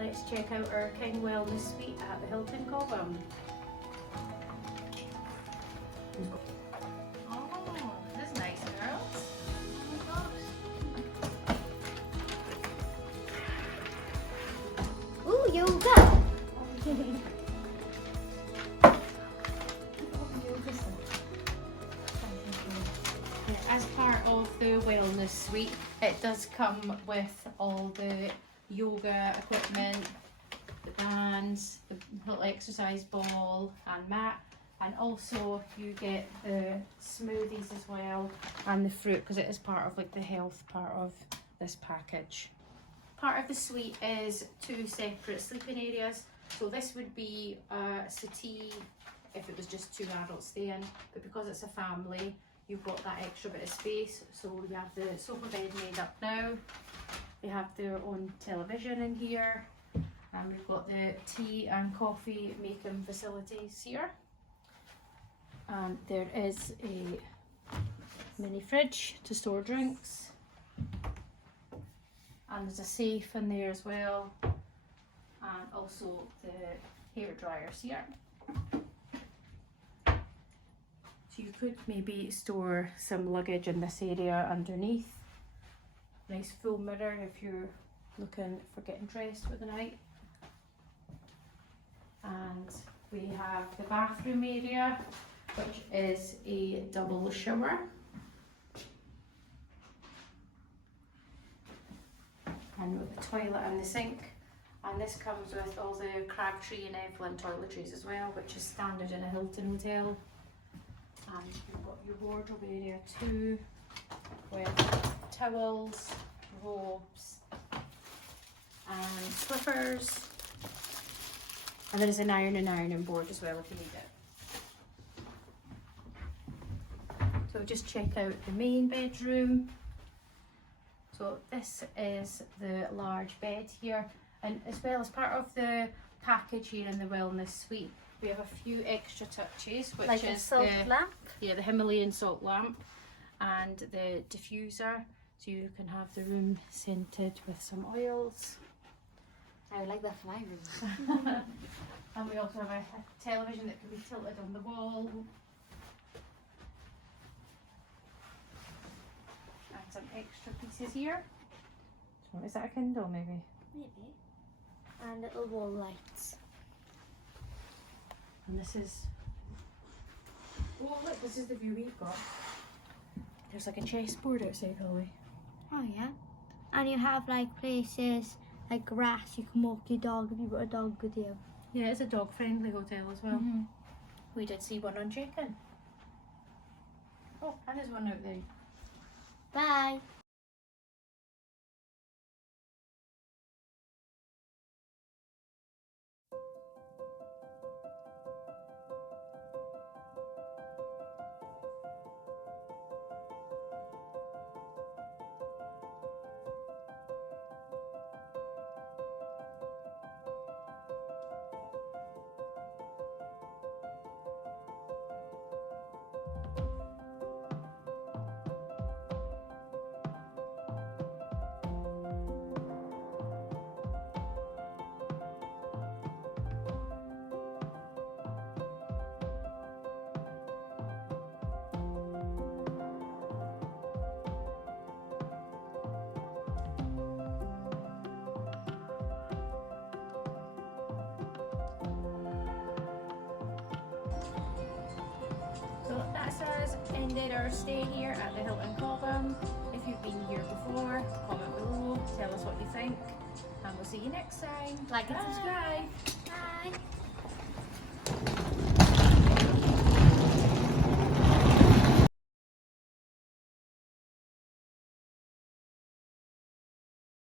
let's check out our King Wellness Suite at the Hilton Cobham. Oh, this is nice, girls. Ooh, yoga! As part of the Wellness Suite, it does come with all the yoga equipment, the bands, the little exercise ball and mat, and also you get the smoothies as well and the fruit, because it is part of like the health part of this package. Part of the suite is 2 separate sleeping areas. So this would be a settee if it was just 2 adults staying, but because it's a family, you've got that extra bit of space. So you have the sofa bed made up now. They have their own television in here, and we've got the tea and coffee making facilities here. And there is a mini fridge to store drinks, and there's a safe in there as well, and also the hair dryers here. So you could maybe store some luggage in this area underneath. Nice full mirror if you're looking for getting dressed for the night. And we have the bathroom area, which is a double shower. And with the toilet and the sink. And this comes with all the Crabtree and Evelyn toiletries as well, which is standard in a Hilton hotel. And you've got your wardrobe area too, with towels, robes and slippers. And there is an ironing board as well if you need it. So just check out the main bedroom. So this is the large bed here, and as well as part of the package here in the Wellness Suite, we have a few extra touches, which Like is a salt lamp? Yeah, the Himalayan salt lamp and the diffuser, so you can have the room scented with some oils. I would like that for my room. And we also have a television that can be tilted on the wall. And some extra pieces here. So is that a Kindle maybe? Maybe. And little wall lights. And this is, oh look, this is the view we've got. There's like a chessboard outside, Holly. Oh yeah. And you have like places like grass, you can walk your dog if you've got a dog with you. Yeah, it's a dog friendly hotel as well. Mm-hmm. We did see one on check-in. Oh, and there's one out there. Bye. So that's us ended our stay here at the Hilton Cobham. If you've been here before, comment below, tell us what you think, and we'll see you next time. Like and Bye. subscribe. Bye.